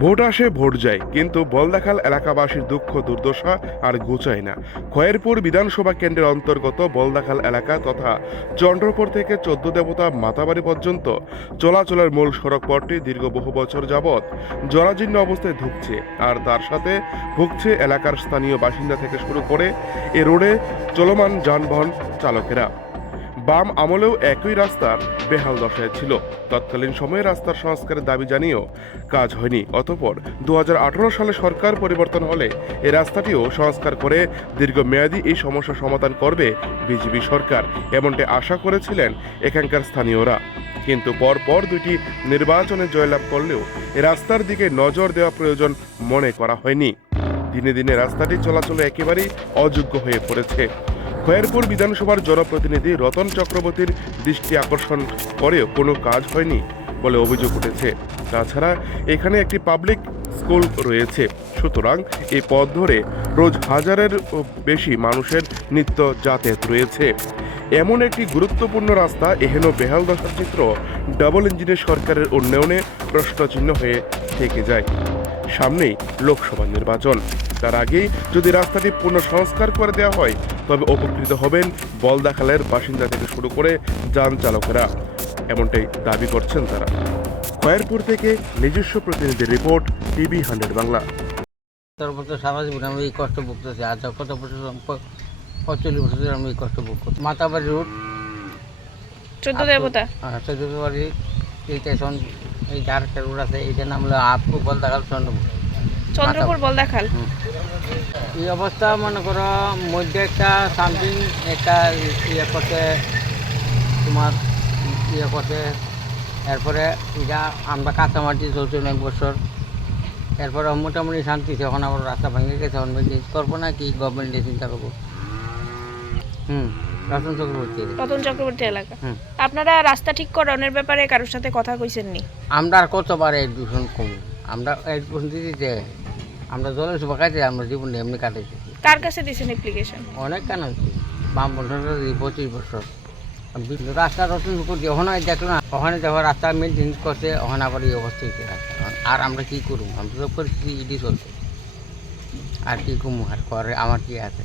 Vote আসে, vote যায়। কিন্তু বলদাখাল এলাকাবাসীর দুঃখ, দুর্দশা আর ঘুচায় না। খয়েরপুর বিধানসভা কেন্দ্রের অন্তর্গত বলদাখাল এলাকা তথা চন্দ্রপুর থেকে চোদ্দ দেবতা মাতাবাড়ি পর্যন্ত চলাচলের মূল সড়ক পথটি দীর্ঘ বহু বছর যাবৎ জরাজীর্ণ অবস্থায় ধুকছে। আর তার সাথে ভুগছে এলাকার স্থানীয় বাসিন্দা থেকে শুরু করে এ রোডে চলমান যানবাহন চালকেরা। বাম আমলেও একই রাস্তার বেহাল দশায় ছিল। তৎকালীন সময়ে রাস্তার সংস্কারের দাবি জানিয়েও কাজ হয়নি। অতপর দু সালে সরকার পরিবর্তন হলে এ রাস্তাটিও সংস্কার করে দীর্ঘমেয়াদী এই সমস্যা সমাধান করবে বিজেপি সরকার, এমনটি আশা করেছিলেন এখানকার স্থানীয়রা। কিন্তু পরপর দুইটি নির্বাচনে জয়লাভ করলেও এ রাস্তার দিকে নজর দেওয়া প্রয়োজন মনে করা হয়নি। দিনে দিনে রাস্তাটি চলাচলে একেবারেই অযোগ্য হয়ে পড়েছে। খয়েরপুর বিধানসভার জনপ্রতিনিধি রতন চক্রবর্তীর দৃষ্টি আকর্ষণ করেও কোনো কাজ হয়নি বলে অভিযোগ উঠেছে। তাছাড়া এখানে একটি পাবলিক স্কুল রয়েছে। সুতরাং এই পথ ধরে রোজ হাজারের বেশি মানুষের নিত্য যাতায়াত রয়েছে। এমন একটি গুরুত্বপূর্ণ রাস্তা, এহেন বেহাল দশার চিত্র ডাবল ইঞ্জিনের সরকারের উন্নয়নে প্রশ্নচিহ্ন হয়ে থেকে যায়। সামনেই লোকসভা নির্বাচন। তার আগেই যদি রাস্তাটি পুনঃ সংস্কার করে দেওয়া হয় তবে উপকৃত হবেন বলদাখালের বাসিন্দা থেকে শুরু করে যান চালকেরা। এমনটাই দাবি করছেন তারা। খয়েরপুর থেকে নিজস্ব প্রতিনিধির রিপোর্ট টিভি হান্ড্রেড বাংলা। তার বছর সারা আমি এই কষ্ট ভুগতেছি আজ কত বছর পঁয়তাল্লিশ বছর ধরে আমি এই কষ্ট ভোগ করছি। মাতাবাড়ি রোড। চোদ্দ দেবতা। আর চৌধুরী এই স্টেশন এই যার একটা রোড আছে এইটা নাম হলো আপু বলদাগাল চন্দ্রপুর চন্দ্রপুর বলদাখাল। এই অবস্থা মনে করো মধ্যে একটা সামথিং একটা ইয়ে করতে তোমার ইয়ে করতে এরপরে এটা আমরা কাঁচামাটি চলছে অনেক বছর। এরপরে মোটামুটি শান্তি এখন আবার রাস্তা ভেঙে গেছে এখন মেনটেন করব না কি গভর্নমেন্টে চিন্তা করব। হুম রাসন চক্রবর্তী। রতন চক্রবর্তী এলাকা। আপনারা রাস্তা ঠিক করানোর ব্যাপারে কারোর সাথে কথা কইছেন নি? আমরা আর কতবার এই দূষণ কম? আমরা এই দূষণ দিতে আমরা জলের কাটে আমরা জীবন এমনি কাটাইছি। কার কাছে দিয়েছেন অ্যাপ্লিকেশন অনেক কেন হয়েছে বাম বন্ধুরা পঁচিশ বছর রাস্তা রতন করছি ওখানে দেখল না। ওখানে দেখো রাস্তা মেনটেন করছে ওখানে আবার এই অবস্থা হচ্ছে রাস্তা। আর আমরা কী করব? আমরা তো পরিস্থিতি ইডি চলছে? আর কী করব? আর করে আমার কি আছে?